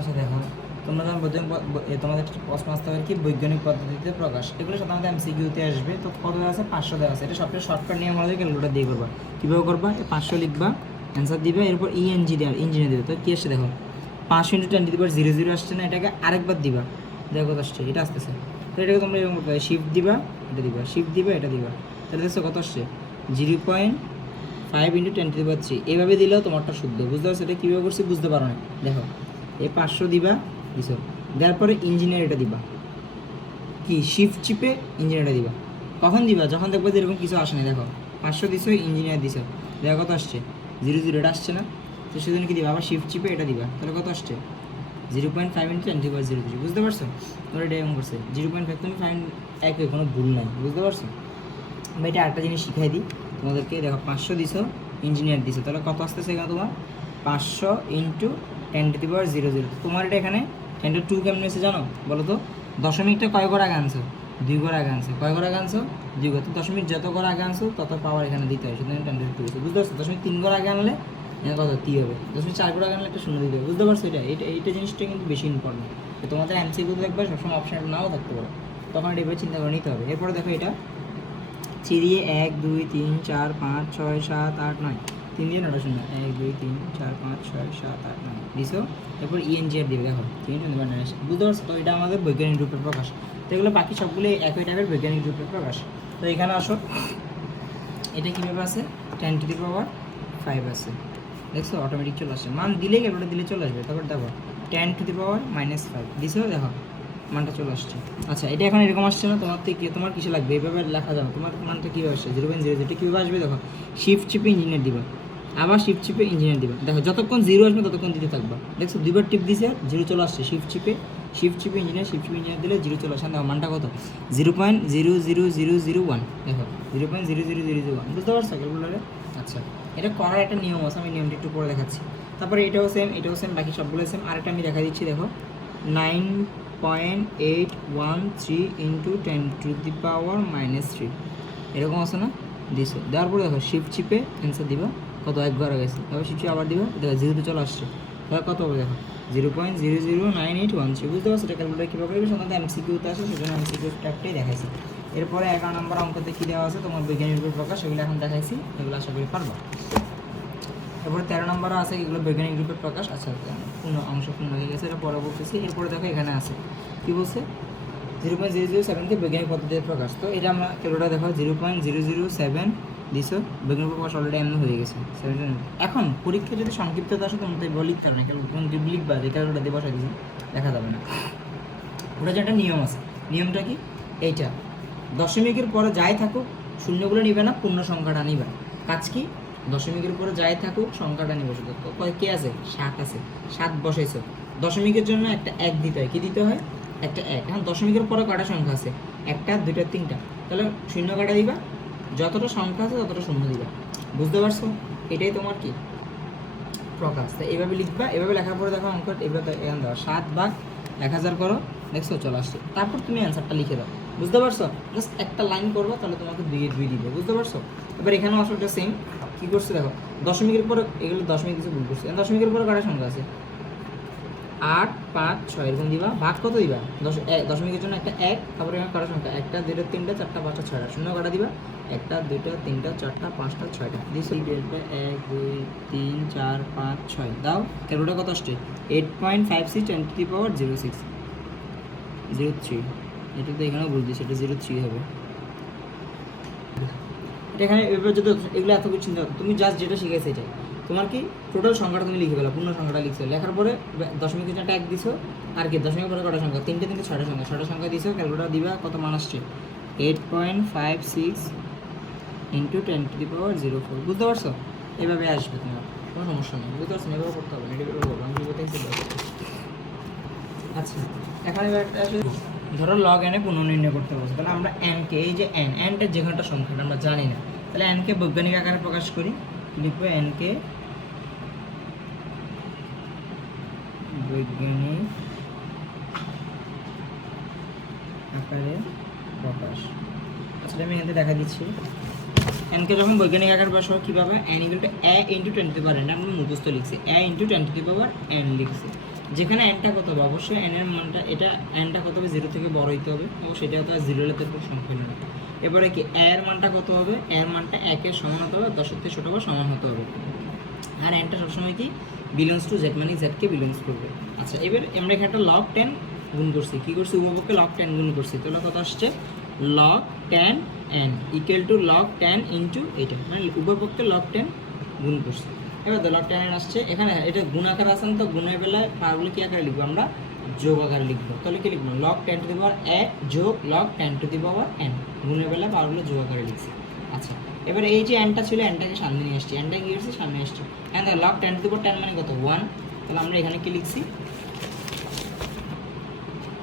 আচ্ছা দেখো, তোমরা যখন তোমাদের একটা প্রশ্ন আসতে পারে কি বৈজ্ঞানিক পদ্ধতিতে প্রকাশ, এগুলো সাধারণত এমসিকিউতে আসবে। তো কত দেওয়া আছে? 500 দেওয়া আছে। এটা সবচেয়ে শর্টকাট নিয়ম হলো ক্যালকুলেটর দিয়ে করবা। কীভাবে করবা? এই 500 লিখবা, অ্যান্সার দিবে, এরপর ইএনজি দেওয়ার ইঞ্জিনিয়ার দেবে। তো কী আসছে দেখো, 500 × 10⁻00 আসছে না, এটাকে আরেকবার দিবা, দেখো কত আসছে, এটা আসতেছে। তো এটাকে তোমরা এরকম করতে হবে, শিফট দিবা, এটা দিবা, শিফট দিবা, এটা দিবা, তাহলে দেখছো কত আসছে 0.5 × 10⁻³ এইভাবে দিলেও তোমারটা শুদ্ধ। বুঝতে পারছো এটা কীভাবে করছি? বুঝতে পারো না? দেখো, এই 500 দিবা, দিছো, দেওয়ার পরে ইঞ্জিনিয়ার এটা দিবা, কি শিফট চিপে ইঞ্জিনিয়ারটা দিবা। কখন দিবা? যখন দেখবে যে এরকম কিছু আসে না। দেখো 500 দিছো, ইঞ্জিনিয়ার দিছো, দেখো কত আসছে 0 এটা আসছে না, তো সেজন্য কি দিবা, আবার শিফট চিপে এটা দিবা, তাহলে কত আসছে 0.5 × 10⁻03। বুঝতে পারছো? তোমরা এটা এরকম করছে 0.5, তুমি ফাইন একই, কোনো ভুল নাই। বুঝতে পারছো? আমি এটা আরেকটা জিনিস শিখাই দিই তোমাদেরকে। দেখো 500 দিছো, ইঞ্জিনিয়ার দিছো, তাহলে কত আসতেছে এখানে তোমার 500 × 10⁻00। তোমার এটা এখানে 10⁻2 কেমন হয়েছে জানো? বলো তো, দশমিকটা কয় ঘর আগে আনছো? 2 ঘর আগে আনছো। কয় ঘর আগে আনছো? 2 ঘর। তো দশমিক যত ঘর আগে আনছো তত পাওয়ার এখানে দিতে হয়, সুতরাং 10⁻2 হয়েছে। বুঝতে পারছো? দশমিক 3 ঘর আগে আনলে এখানে কত 3 হবে, দশমিক 4 ঘর আগে আনলে একটা শূন্য দিতে হবে। বুঝতে পারছো? এইটা জিনিসটা কিন্তু বেশি ইম্পর্টেন্ট। তোমাদের এমসিকিউতে দেখবে সবসময় অপশন নাও থাকতে পারে, তখন এটা চিন্তা করে নিতে হবে। এরপরে দেখো এটা চিরিয়ে 1 2 3 4 5 6 7 8 9, 3 দিয়ে 9টা শূন্য, 1 2 3 4 5 6 7 8 9 দিছো। এরপর ইএনজিআর দিবে, দেখো 3 × 9। বুঝতে পারছো? তো এটা আমাদের বৈজ্ঞানিক রূপের প্রকাশ। তো এগুলো বাকি সবগুলো একই টাইপের বৈজ্ঞানিক রূপের প্রকাশ। তো এখানে আসো, এটা কীভাবে আছে 10⁻5 আছে, দেখছো অটোমেটিক চলে আসছে, মান দিলে ওটা দিলে চলে আসবে। তারপর দেখো 10⁻5 দিছো, দেখো মানটা চলে আসছে। আচ্ছা, এটা এখন এরকম আসছে না, তোমার থেকে তোমার কিসে লাগবে? এইভাবে লেখা যাবে, তোমার মানটা কীভাবে আসছে 0.00, এটা কীভাবে আসবে? দেখো শিফট চিপে ইঞ্জিনিয়ার দিবা, আবার শিফট চিপে ইঞ্জিনিয়ার দিবা, দেখো যতক্ষণ 0 আসবে ততক্ষণ দিতে থাকবা। দেখছো দুইবার টিপ দিছে, 0 চলে আসছে, শিফট চিপে ইঞ্জিনিয়ার, শিফট চিপে ইঞ্জিনিয়ার দিলে 0 চলে আসে। দেখো মানটা কত 0.00001, দেখো 0.00001। বুঝতে পারছো ক্যালকুলেটারে? আচ্ছা, এটা করার একটা নিয়ম আছে, আমি নিয়মটা একটু পরে দেখাচ্ছি। তারপরে এটাও সেম, বাকি সবগুলো সেম। আরেকটা আমি দেখা দিচ্ছি, দেখো 9.813 × 10⁻³ এরকম আছে না, দিছো। দেওয়ার পরে দেখো শিফট চিপে অ্যান্সার দিবা, কত 1 ঘর গেছে, তারপর শিফট চিপে আবার দিবা, দেখো 0 চলে আসছে, তাহলে কত হবে দেখো 0.009813। বুঝতে পারছো এটা ক্যালকুলেটার কীভাবে করবে? সাধারণত এমসিকিউতে আছে, সেজন্য এমসিকিউ টাইপটাই দেখাইছি। এরপরে 11 নম্বর অঙ্কতে কী দেওয়া আছে তোমার বৈজ্ঞানিক রূপের প্রকাশ, সেগুলো এখন দেখাইছি, এগুলো আশা করি পারবা। এরপরে 13 নম্বরও আছে, এগুলো বৈজ্ঞানিক রূপের প্রকাশ। আচ্ছা, পূর্ণ অংশ পূর্ণ হয়ে গেছে, এটা পরে বলতেছি। এরপরে দেখো এখানে আছে কী বলছে 0.007কে বৈজ্ঞানিক পদ্ধতিতে প্রকাশ। তো এটা আমরা কেলোটা দেখো 0.007 দিছো, বৈজ্ঞানিক প্রকাশ অলরেডি এমন হয়ে গেছে 17। এখন পরীক্ষা যদি সংক্ষিপ্ততা আসে তখন তো লিখতে হবে না, কেন লিখবা যে ক্যালোটা দিয়ে বসাই দিয়েছি, দেখা যাবে না। ওটা যে একটা নিয়ম আছে, নিয়মটা কি? এইটা দশমিকের পরে যাই থাকুক শূন্যগুলো নিবে না, পূর্ণ সংখ্যাটা নিবে। কাজ কি? দশমিকের পরে যাই থাকুক সংখ্যাটা নিবে শুধু। তো কে আছে? 7 আছে, 7 বসাইছো। দশমিকের জন্য একটা 1 দিতে হয়, কি দিতে হয়? একটা 1। এখন দশমিকের পরে কটা সংখ্যা আছে? 1টা 2টা 3টা, তাহলে শূন্য কাটা দিবা, যতটা সংখ্যা আছে ততটা শূন্য দিবা। বুঝতে পারছো? এটাই তোমার কি প্রকাশ। তো এইভাবে লিখবা, এভাবে লেখার পরে দেখো অঙ্ক এইভাবে এখানে দাও 7/1000 করো, দেখছো চলে আসছে। তারপর তুমি অ্যান্সারটা লিখে দাও। বুঝতে পারছো? জাস্ট একটা লাইন করবো, তাহলে তোমাকে 2 দিবে। বুঝতে পারছো? এবার এখানেও আসলে এটা সেম, কী করছে দেখো দশমিকের পরে, এগুলো দশমিক কিছু ভুল করছে। দশমিকের পরে কটা সংখ্যা আছে? 8 5 6 এরকম দিবা, ভাগ কত দিবা? দশমিকের জন্য একটা 1, তারপরে এখানে কটা সংখ্যা? 1টা 2টা 3টা 4টা 5টা 6টা, শূন্য কাটা দিবা, 1টা 2টা 3টা 4টা 5টা 6টা দিয়েছি। 1 2 3 4 5 6 দাও, ক্যালকুলেটার কত আসছে 8.56 10⁻06 03। এটা তো এখানেও বলে দিয়েছে, এটা 03 হবে। এটা এখানে এবার যদি এগুলো এত কিছু চিন্তা করো, তুমি জাস্ট যেটা শিখেছো এটাই তোমার কি টোটাল সংখ্যাটা তুমি লিখে ফেলো, পূর্ণ সংখ্যাটা লিখছো, লেখার পরে দশমিকের জন্য 1 দিছো, আর কি দশমিকের পরে কটা সংখ্যা? 3টে 6টা সংখ্যা, 6টা সংখ্যা দিছো, ক্যালকুলেটার দিবা, কত মান আসছে 8.56 × 10⁻04। বুঝতে পারছো? এভাবে আসবে তোমার, কোনো সমস্যা নেই। বুঝতে পারছো? এভাবে করতে হবে না, এটা এভাবে করবো, আমি বলতে। আচ্ছা, এখন এবার একটা আসলে ধরো লগ এনে পুনর্নির্ণয় করতে বলছে, তাহলে আমরা এনকে, এই যে এনটা যে কোনটা সংখ্যাটা আমরা জানি না, তাহলে এনকে বৈজ্ঞানিক আকারে প্রকাশ করি, লিখবো এনকে বৈজ্ঞানিক আকারে প্রকাশ। আসলে আমি এখানে দেখা দিচ্ছি এনকে যখন বৈজ্ঞানিক আকারে প্রকাশ হয় কীভাবে? n = a × 10⁻n, আমরা মুখস্থ লিখছি a × 10⁻n লিখছি। যেখানে এনটা কত হবে, অবশ্যই এন এর মানটা এটা এনটা কত হবে, 0 থেকে বড় হইতে হবে, অবশ্যই এটা হতে হবে 0 হলে তারপর সংখ্যা নেবে। এবারে কি এর মানটা কত হবে, এর মানটা 1 এর সমান হতে হবে, 10 এর থেকে ছোট বা সমান হতে হবে। আর এনটা সবসময় কি বিলংস টু জেড, মানে জেডকে বিলংস করবে। আচ্ছা এবার আমরা এখানে একটা লগ 10 গুণ করছি, কী করছি, উভয়পক্ষে লগ 10 গুণ করছি, তাহলে কত আসছে log 10 N equal to log 10 into এটা, মানে উভয়পক্ষে লগ 10 গুণ করছি। এবার তো লগ 10 আসছে, এখানে এটা গুণ আকার আছে না, তো গুণের বেলায় পাওয়ারগুলো কী আকারে লিখবো, আমরা যোগ আকারে লিখবো। তাহলে কি লিখবো, লগ 10 টু দি পাওয়ার 1 যোগ log 10 to the power n, গুণের বেলায় পাওয়ারগুলো যোগ আকারে লিখছি। আচ্ছা এবার এই যে এনটা ছিল, এনটাকে সামনে নিয়ে আসছি, এনটা কি করছি সামনে আসছে, এন দেখো লগ 10 টু দি পাওয়ার 10 মানে কত 1, তাহলে আমরা এখানে কি লিখছি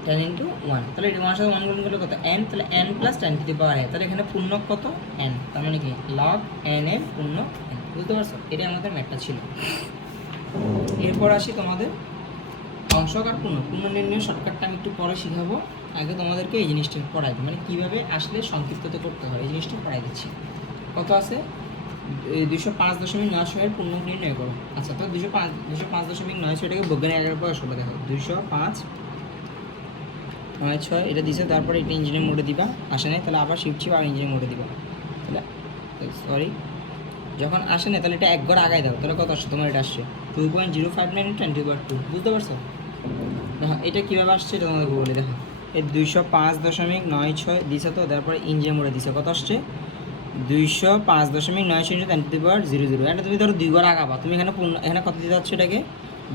10 ইন্টু 1, তাহলে এটা 1 সাথে 1 গুণ করলে কত n, তাহলে n plus 10 to the power n, তাহলে এখানে পূর্ণক কত n, তার মানে কি লগ n এর পূর্ণক n, বুঝতে পারছো, এটা আমাদের ম্যাথটা ছিল। এরপর আসি তোমাদের অংশক আর পূর্ণ নির্ণয় শর্টকাটটা আমি একটু পরে শিখাবো, আগে তোমাদেরকে এই জিনিসটা পড়াই দিই, মানে কীভাবে আসলে সংক্ষিপ্ত করতে হয় এই জিনিসটা পড়াই দিচ্ছি। কত আছে 205.96 এর পূর্ণক নির্ণয় করো। আচ্ছা তো 205.96 এটাকে বৈজ্ঞানিক আকারে প্রকাশ করবে, দেখো 205.96 এটা দিছে, তারপরে এটা ইঞ্জিনিয়ার মোডে দিবা, আসে নাই তাহলে আবার শিফট আর ইঞ্জিনিয়ার মোডে দিবা, তাহলে সরি যখন আসে না তাহলে এটা এক ঘর আগায় দাও, তাহলে কত আসছে তোমার, এটা আসছে 2.059 × 10⁻², বুঝতে পারছো। দেখো এটা কীভাবে আসছে এটা তোমাদের বলে, দেখো এই 205.96 দিছে, তো তারপরে ইঞ্জিনিয়ার মোডে দিছে, কত আসছে 205.96 × 10⁻00, এটা তুমি ধরো 2 ঘর আগাবা, তুমি এখানে এখানে কত দিতে যাচ্ছ, এটাকে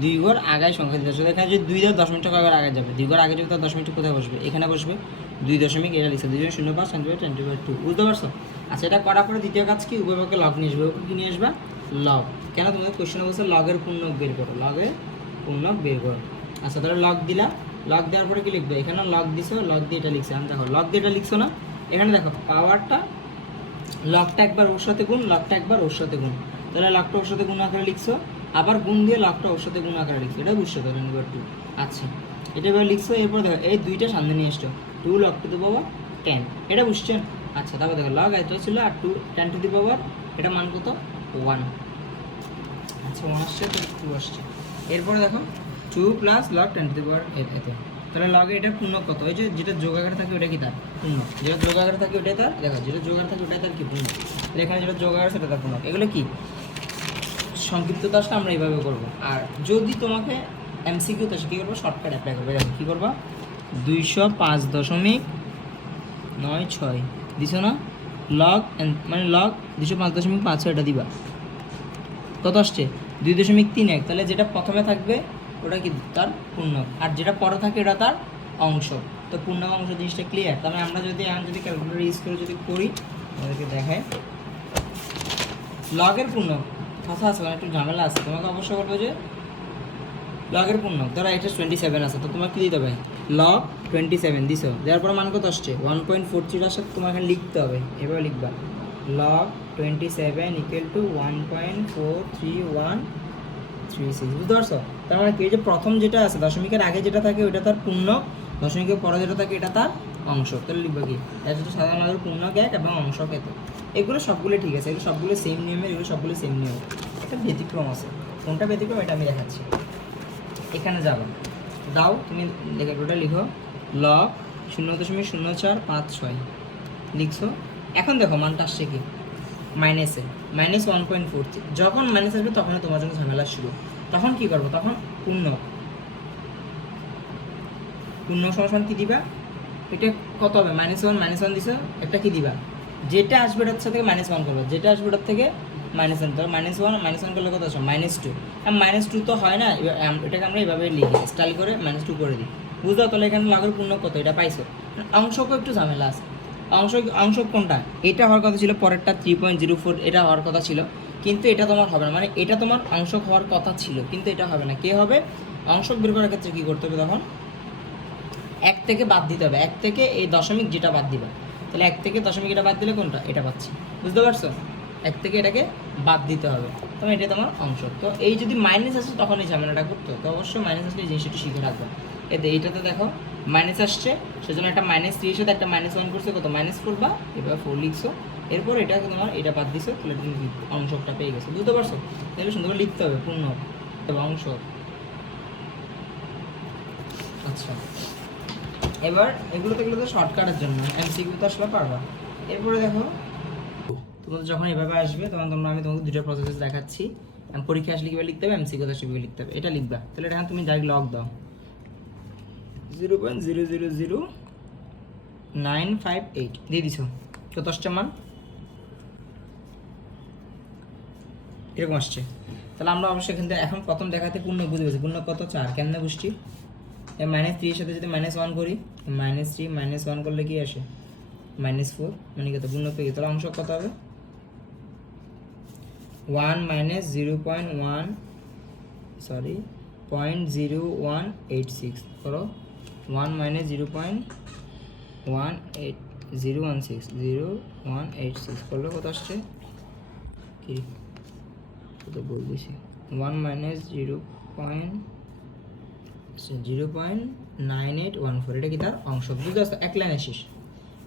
2 ঘর আগায় সংখ্যা দিতে যাচ্ছ, এখানে যদি 2 দাও 10 মিনিট আগে আগে যাবে, 2 ঘর আগে যাবে, তার 10 মিনিট কোথায় বসবে, এখানে বসবে 2 দশমিক এটা লিখছে 2.05 10⁻², বুঝতে পারছো। আচ্ছা এটা করার পরে দ্বিতীয় কাজ কি, উভয়পক্ষে লগ নিয়ে আসবে, কি নিয়ে আসবা লগ, কেন তোমাদের কোশ্চেনে বলছে লগের পূর্ণক বের করো, লগের পূর্ণক বের করো। আচ্ছা তাহলে লগ দিলা, লগ দেওয়ার পরে কি লিখবে, এখানে লগ দিছো, লগ দিয়ে এটা লিখছে, আমি দেখো লগ দিয়ে এটা লিখছো না, এখানে দেখো পাওয়ারটা লগটা একবার ওর সাথে গুণ, লগটা একবার ওর সাথে গুণ, তাহলে লগটা ওর সাথে গুণ আকারে লিখছো, আবার গুণ দিয়ে লগটা ওর সাথে গুণ আকারে লিখছো, এটা বুঝছো তাহলে এবার 2। আচ্ছা এটা এবার লিখছো, এরপর দেখো এই দুইটা সামনে নিয়ে এসছো 2 log to the power 10, এটা বুঝছেন। আচ্ছা তারপর দেখো লগ এটা ছিল আর 2 10 টু দি পাওয়ার, এটা মান কত 1, আচ্ছা 1 আসছে তো 2 আসছে। এরপরে দেখো 2 প্লাস লগ 10 টু দি পাওয়ার এত, তাহলে লগে এটা পূর্ণ কত, এই যে যেটা যোগ আকারে থাকে ওটা কি তার পূর্ণ, যেটা যোগ আকারে থাকে ওটাই তার, দেখো যেটা যোগ আকারে থাকে ওটাই তার কি পূর্ণ, এখানে যেটা যোগ আকারে সেটা তার পূর্ণ, এগুলো কি সংক্ষিপ্ততা আসলে আমরা এইভাবে করবো। আর যদি তোমাকে এমসিকিউ তো কী করবো, শর্টকাট অ্যাপ্লাই করবে, দেখো কী করবা 205.96 দিছো না, লগ মানে লগ 205.56 এটা দিবা, কত আসছে 2.31, তাহলে যেটা প্রথমে থাকবে ওটা কি তার পূর্ণক, আর যেটা পরে থাকে এটা তার অংশ, তো পূর্ণক অংশ জিনিসটা ক্লিয়ার। তাহলে আমরা যদি এখন যদি ক্যালকুলেটর ইউজ করে যদি করি, আমাদেরকে দেখায় লগের পূর্ণক কথা আছে, মানে একটু ঝামেলা আছে, তোমাকে অবশ্যই বলবো যে লগের পূর্ণক, ধরো এটা 27 আছে, তো তোমার কী দিতে হবে লগ 27 দিছো, দেওয়ার পরে মান কত আসছে 1.43 আসছে, তোমার এখানে লিখতে হবে, এভাবে লিখবা লগ 27 ইকুয়াল টু 1.43136, বুঝতে পারছো। তার মানে কি, যে প্রথম যেটা আছে দশমিকের আগে যেটা থাকে ওইটা তার পূর্ণক, দশমিকের পরে যেটা থাকে এটা তার অংশ, তাহলে লিখবা কি এটা হচ্ছে সাধারণ লগের পূর্ণক 1 এবং অংশক এত, এগুলো সবগুলো ঠিক আছে, এগুলো সবগুলো সেম নিয়মের, এগুলো সবগুলো সেম নিয়ম, একটা ব্যতিক্রম আছে, কোনটা ব্যতিক্রম এটা আমি দেখাচ্ছি। এখানে যাবো দাও তুমি লেখাটা লিখো লগ 0.0456 লিখছো, এখন দেখো মানটা আসছে কি মাইনাসে -1.43, যখন মাইনাস আসবে তখনই তোমার জন্য ঝামেলা শুরু, তখন কি করবো, তখন পূর্ণ সমান কি দিবা, এটা কত হবে -1 দিছো, একটা কি দিবা যেটা আসবে এটার সাথে -1 করবে, যেটা আসবে ওটার থেকে -1, তো -1 করলে কত আসবে -2, আর -2 তো হয় না, এটাকে আমরা এইভাবে লিখি স্টাইল করে -2 করে দিই, বুঝতে, তাহলে এখানে লগের পূর্ণ কত এটা পাইছো, অংশকেও একটু ঝামেলা আছে, অংশক কোনটা, এটা হওয়ার কথা ছিল পরেরটা 3.04, এটা হওয়ার কথা ছিল, কিন্তু এটা তোমার হবে না, মানে এটা তোমার অংশক হওয়ার কথা ছিল কিন্তু এটা হবে না, কে হবে অংশক বের করার ক্ষেত্রে কী করতে হবে, তখন 1 থেকে বাদ দিতে হবে, 1 থেকে এই দশমিক যেটা বাদ দিবা, তাহলে 1 থেকে দশমিক এটা বাদ দিলে কোনটা এটা পাচ্ছি, বুঝতে পারছো, 1 থেকে এটাকে বাদ দিতে হবে, তখন এটা তোমার অংশ। তো এই যদি মাইনাস আসে তখন এই ঝামেলাটা করতো, তো অবশ্যই মাইনাস আসলে এই জিনিসটা শিখে রাখবে, এইটাতে দেখো মাইনাস আসছে, সেজন্য একটা -3 সাথে একটা -1 করছে, কত মাইনাস করবা, এবার 4 লিখছো, এরপর এটা তোমার এটা বাদ দিছো, তাহলে তুমি অংশটা পেয়ে গেছো, বুঝতে পারছো, তাহলে সুন্দর করে লিখতে হবে পূর্ণ এবং অংশ। আচ্ছা, এবার এগুলো তো শর্টকাটের জন্য, এমসিকিউ তো আসলে পারবা। এরপরে দেখো তোমাদের যখন এভাবে আসবে তখন আমি তোমাকে দুটো প্রসেস দেখাচ্ছি। পরীক্ষা আসলে কীভাবে লিখতে হবে, এমসিকিউ আসলে কীভাবে লিখতে হবে, এটা লিখবা। তাহলে এটা তুমি ডাইরেক্ট লগ দাও 0.000958 দিয়ে দিছো, কত আসছে মান এরকম আসছে। তাহলে আমরা অবশ্যই এখান থেকে এখন প্রথম দেখাতে পূর্ণ বুঝে পেয়েছি। পূর্ণ কত 4, কেমনে বুঝছি, -3 এর সাথে যদি -1 করি, -3 -1 করলে কি আসে -4, মানে কত পূর্ণ পেয়ে গেছে। তাহলে অংশ কত হবে 1 - 0.1 সরি 0.0186 করো, 1 - 0.016 করলে কত আসছে, কি কত বলতেছি 1 - 0.9814, এটা কি তার অংশ। বুঝতে পারছো, এক লাইনে শেষ।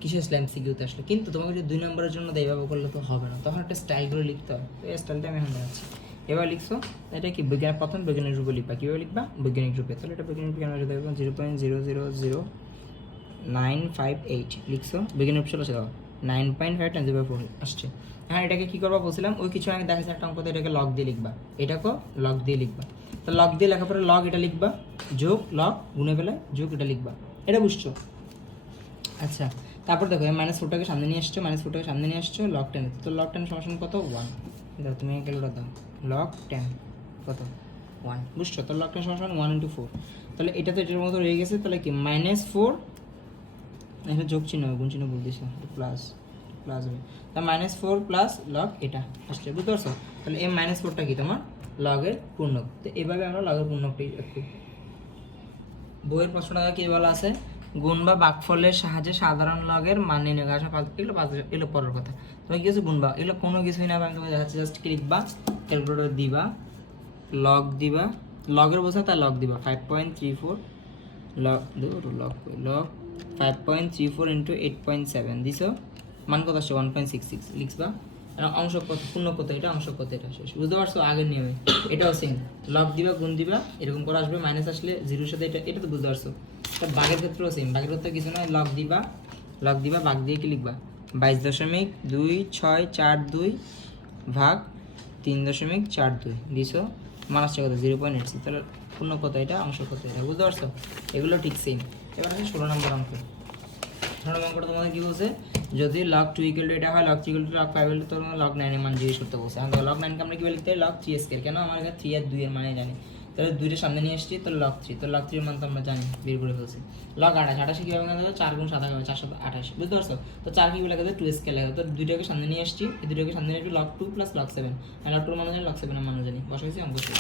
কিসের এমসিকিউতে আসলে, কিন্তু তোমাকে যদি 2 নম্বরের জন্য দেয় এইভাবে করলে তো হবে না, তখন একটা স্টাইল করে লিখতে হবে। তো এই স্টাইলটা আমি এখন দেখাচ্ছি। এবার লিখছো এটা কি বিজ্ঞান, প্রথম বৈজ্ঞানিক রূপে লিখবা। কীভাবে লিখবা বৈজ্ঞানিক রূপে, তাহলে এটা বৈজ্ঞানিক রূপে আমরা দেখবো 0.000958 লিখছো, বৈজ্ঞানিক রূপ চলে দাও 9.5 × 10⁴ আসছে। হ্যাঁ, এটাকে কী করবা বলছিলাম, ওই কিছু আগে দেখাচ্ছি একটা অঙ্ক, এটাকে লগ দিয়ে লিখবা, এটাকেও লগ দিয়ে লিখবা। তো লগ দিয়ে লেখার পরে লগ এটা লিখবা, যোগ লগ গুণে বেলায় যোগ এটা লিখবা, এটা বুঝছো। আচ্ছা, তারপর দেখো -4টাকে সামনে নিয়ে আসছো, -4টাকে সামনে নিয়ে আসছো, লগ 10, তো লগ 10 সমান কত 1, দেখো তুমি ক্যালকুলেটর দাও, লগ 10 কত 1, বুঝছো। তো লগ 10 সমান 1 × 4, তাহলে এটা তো এটার মতো রয়ে গেছে। তাহলে কি -4, এখানে যোগ চিহ্ন গুণ চিহ্ন বল দিছে, প্লাস হবে, তা -4 প্লাস লগ এটা আসছে, বুঝতে পারছো। তাহলে এই -4টা কি তোমার লগের পূর্ণক। তো এইভাবে আমরা লগের পূর্ণকটাই রাখি। বইয়ের প্রশ্নটা কি বলা আছে, গুণ বা ভাগফলের সাহায্যে সাধারণ লগের মান নির্ণয় করা। এগুলো পরের কথা, তুমি কি আছে গুণ বা, এগুলো কোনো কিছুই না, আমি তোমাকে দেখাচ্ছি। জাস্ট কি লিখবা, ক্যালকুলেটর দিবা, লগ দিবা, লগের বোঝা তাই লগ দিবা 5.34 লগ 5.34 × 8.7 দিছো, মান কত আসছে 1.66 লিখবা। অংশ কত, পূর্ণ কত, এটা অংশ কত, এটা শেষ। বুঝতে পারছো, আগের নিয়মে এটাও সেম, লগ দিবা গুণ দিবা, এরকম করে আসবে, মাইনাস আসলে জিরোর সাথে এটা তো বুঝতে পারছো। এটা ভাগের ক্ষেত্রেও সেম, ভাগের ক্ষেত্রে কিছু নয়, লগ দিবা ভাগ দিয়ে কি লিখবা 22.2642 ভাগ 3.42 দিছো, মান আসছে কত 0.86। তাহলে পূর্ণ কত, এটা অংশ কত, এটা বুঝতে পারছো। এগুলো ঠিক সেম। এবার আছে 16 নম্বর অঙ্ক। 16 নম্বর অঙ্কটা তোমাদের কি বলছে, যদি log 2 = এটা হয়, log 3 = log 5 হলে তোমরা log 9 এর মান জিজ্ঞেস করতে বলছে। আমরা log 9 কে আমরা কিভাবে লিখতে পারি, log 3 কেন, আমার কাছে 3 আর 2 এর মানে জানি, তাহলে 2 সামনে নিয়ে আসছি, তো log 3, তো log 3 এর মান তো আমরা জানি, বের করে ফেলছি। log 28 কিভাবে লেখা যাবে, 4 × 7 হবে 4 × 28, বুঝতে পারছো। তো 4 কিভাবে লেখা যাবে, 2 লেখা যাবে। তো 2টাকে সামনে নিয়ে আসছি, এই 2টাকে সামনে নিয়ে আসছি, log 2 + log 7, আমি log 2 এর মান জানি, log 7 এর মান জানি, বসাইছি অঙ্ক শেষ।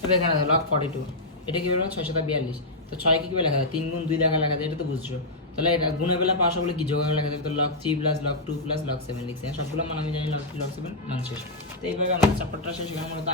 তবে এখানে দেখো log 42, এটা কিভাবে 6 × 42, তো 6 কিভাবে লেখা যায়, 3 × 2 লেখা যায়, এটা তো বুঝছো। তাহলে এটা গুণের বেলা পাশে বলে কি যোগ লেখা যাবে, তো log 3 + log 2 + log 7 লিখছি, সবগুলো মান আমি জানি, log 7 মান শেষ। তো এইভাবে আমাদের চ্যাপ্টারটা শেষ। এখানে মূলত